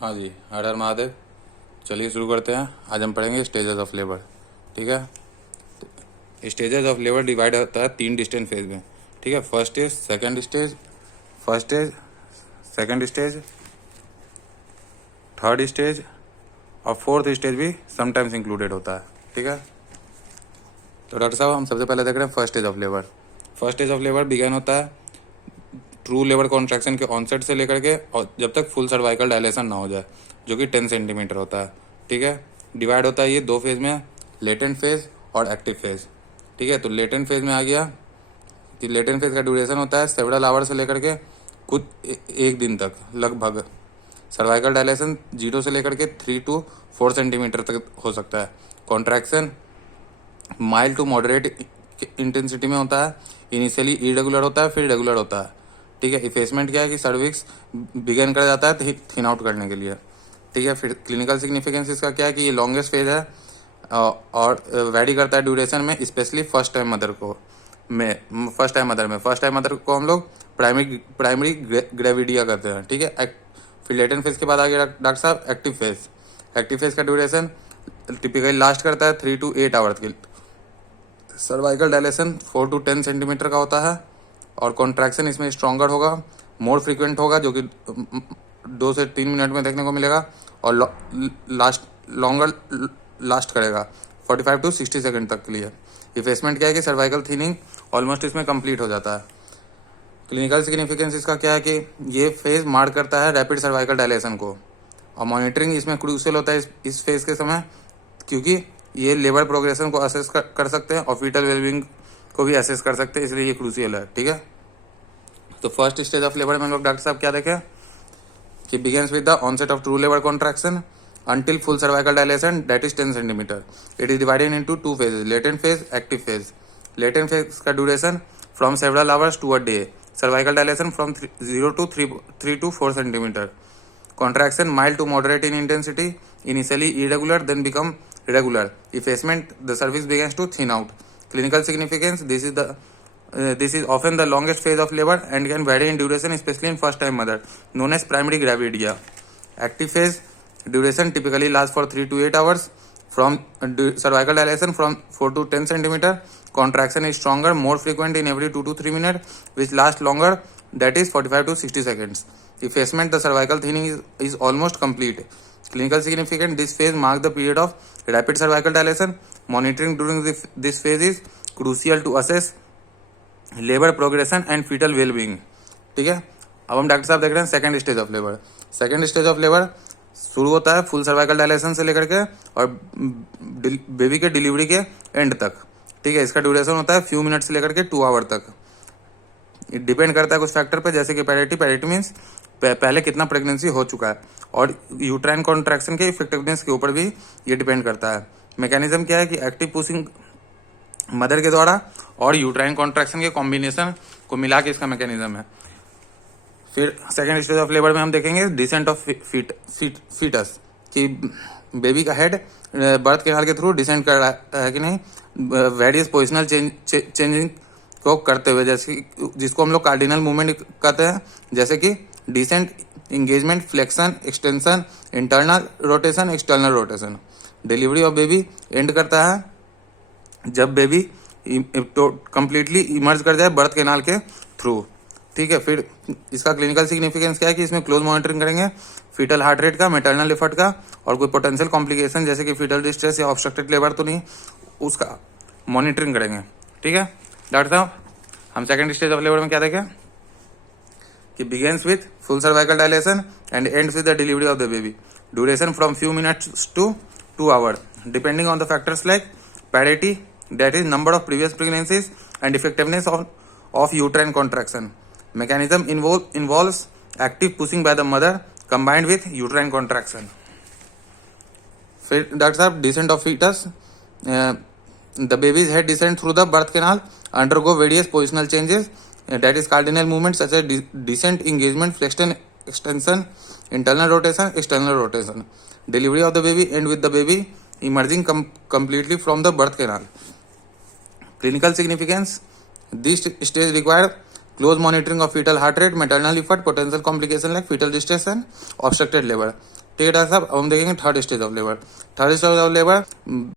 हाँ जी, हर हर महादेव। चलिए शुरू करते हैं। आज हम पढ़ेंगे स्टेजेस ऑफ लेबर। ठीक है। स्टेजेस ऑफ लेबर डिवाइड होता है 3 डिस्टेंट फेज में। ठीक है। First stage, second stage, first stage, second stage, third stage और फोर्थ स्टेज भी समटाइम्स इंक्लूडेड होता है। ठीक है। तो डॉक्टर साहब, हम सबसे पहले देख रहे हैं first stage of labour. First stage of labour begin होता है ट्रू लेबर कॉन्ट्रैक्शन के ऑनसेट से लेकर के और जब तक फुल सर्वाइकल डायलेशन ना हो जाए, जो कि 10 सेंटीमीटर होता है। ठीक है। डिवाइड होता है ये 2 फेज में, लेटेंट फेज और एक्टिव फेज। ठीक है। तो लेटेंट फेज में आ गया कि लेटेंट फेज का ड्यूरेशन होता है सेवरल आवर से लेकर के कुछ एक दिन तक लगभग। सर्वाइकल डायलेशन 0 से लेकर के 3 to 4 सेंटीमीटर तक हो सकता है। Contraction mild to moderate intensity में होता है। इनिशियली इरेगुलर होता है, फिर रेगुलर होता है। ठीक है। इफेसमेंट क्या है कि सर्विक्स बिगेन कर जाता है थिन आउट करने के लिए। ठीक है। फिर क्लिनिकल सिग्निफिकेंस इसका क्या है कि ये लॉन्गेस्ट फेज है और वैरी करता है ड्यूरेशन में, स्पेशली फर्स्ट टाइम मदर को हम लोग प्राइमरी ग्रेविडिया करते हैं। ठीक है। फिर लेटेंट फेज के बाद आ गया डॉक्टर साहब एक्टिव फेज। एक्टिव फेज का ड्यूरेशन टिपिकली लास्ट करता है 3 to 8 आवर्स के। सर्वाइकल डायलेशन 4 to 10 सेंटीमीटर का होता है और कॉन्ट्रैक्शन इसमें स्ट्रॉन्गर होगा, मोर फ्रीक्वेंट होगा, जो कि 2 से 3 मिनट में देखने को मिलेगा और लॉन्गर लास्ट करेगा 45 to 60 सेकंड तक के लिए। इफेसमेंट क्या है कि सर्वाइकल थिनिंग ऑलमोस्ट इसमें कंप्लीट हो जाता है। क्लिनिकल सिग्निफिकेंस इसका क्या है कि ये फेज मार्क करता है रैपिड सर्वाइकल डायलेशन को और मॉनिटरिंग इसमें क्रूशियल होता है इस फेज के समय, क्योंकि ये लेबर प्रोग्रेशन को असेस कर सकते हैं और फीटल वेलबींग को भी असेस कर सकते हैं, इसलिए ये क्रूशियल है। ठीक है। तो फर्स्ट स्टेज ऑफ लेबर में हम लोग डॉक्टर साहब क्या देखें कि begins with the onset of true labour contraction until full cervical dilation, that is 10 centimeter. It is divided into 2 phases, latent phase, active phase. Latent phase का duration from several hours to a day. Cervical dilation from 0 to 3 to 4 centimeter. Contraction mild to moderate in intensity, initially irregular, then become regular. Effacement, the cervix begins to thin out. Clinical significance, this is often the longest phase of labor and can vary in duration, especially in first time mother, known as primary gravidia. Active phase duration typically lasts for 3 to 8 hours. From cervical dilation from 4 to 10 centimeter. Contraction is stronger, more frequent in every 2 to 3 minutes, which lasts longer, that is 45 to 60 seconds. Effacement, the cervical thinning is almost complete. Clinical significance, this phase marks the period of rapid cervical dilation. Monitoring during this phase is crucial to assess labour progression and fetal wellbeing. ठीक है। अब हम doctor साहब देख रहे हैं second stage of labour. Second stage of labour शुरू होता है फुल सर्वाइकल डायलेशन से लेकर के और बेबी के डिलीवरी के एंड तक। ठीक है। इसका ड्यूरेशन होता है फ्यू मिनट से लेकर के 2 आवर तक। ये डिपेंड करता है कुछ फैक्टर पे, जैसे कि पैरिटी मीन्स पहले कितना प्रेगनेंसी हो चुका है, और यूट्राइन कॉन्ट्रैक्शन के इफेक्टिवनेस के ऊपर भी ये डिपेंड करता है। मैकेनिज्म क्या है कि एक्टिव पुशिंग मदर के द्वारा और यूट्राइन कॉन्ट्रैक्शन के कॉम्बिनेशन को मिला के इसका मैकेनिज्म है। फिर सेकेंड स्टेज ऑफ लेबर में हम देखेंगे डिसेंट ऑफ फीटस, कि बेबी का हेड बर्थ कैनाल के थ्रू डिसेंट कर रहा है कि नहीं, वेरियस पोजिशनल चेंजिंग को करते हुए, जैसे जिसको हम लोग कार्डिनल मूवमेंट कहते हैं, जैसे कि descent, engagement, flexion, extension, internal rotation, external rotation. Delivery of baby end करता है जब बेबी कंप्लीटली इमर्ज कर जाए बर्थ कैनाल के थ्रू। ठीक है। फिर इसका क्लिनिकल सिग्निफिकेंस क्या है कि इसमें क्लोज मॉनिटरिंग करेंगे फीटल हार्ट रेट का, मैटरनल एफर्ट का, और कोई पोटेंशियल कॉम्प्लिकेशन जैसे कि फीटल डिस्ट्रेस या ऑब्स्ट्रक्टेड लेबर तो नहीं, उसका मॉनिटरिंग करेंगे। ठीक है। डॉक्टर साहब, हम सेकंड स्टेज ऑफ लेबर में क्या देखें कि begins with full cervical dilation and ends with the delivery of the baby. Duration from few minutes to 2 hour, depending on the factors like parity, that is number of previous pregnancies, and effectiveness of uterine contraction. Mechanism involves active pushing by the mother combined with uterine contraction. फिर doctor साहब descent of fetus, the baby's head descent through the birth canal, undergo various positional changes, that is cardinal movements such as descent, engagement, flexion, extension, internal rotation, external rotation. Delivery of the baby end with the baby emerging completely from the birth canal. Clinical significance, this stage require close monitoring of fetal heart rate, maternal effort, potential complication like fetal distress and obstructed labor. ठीक है doctor साहब, अब हम देखेंगे third stage of labour. Third stage of labour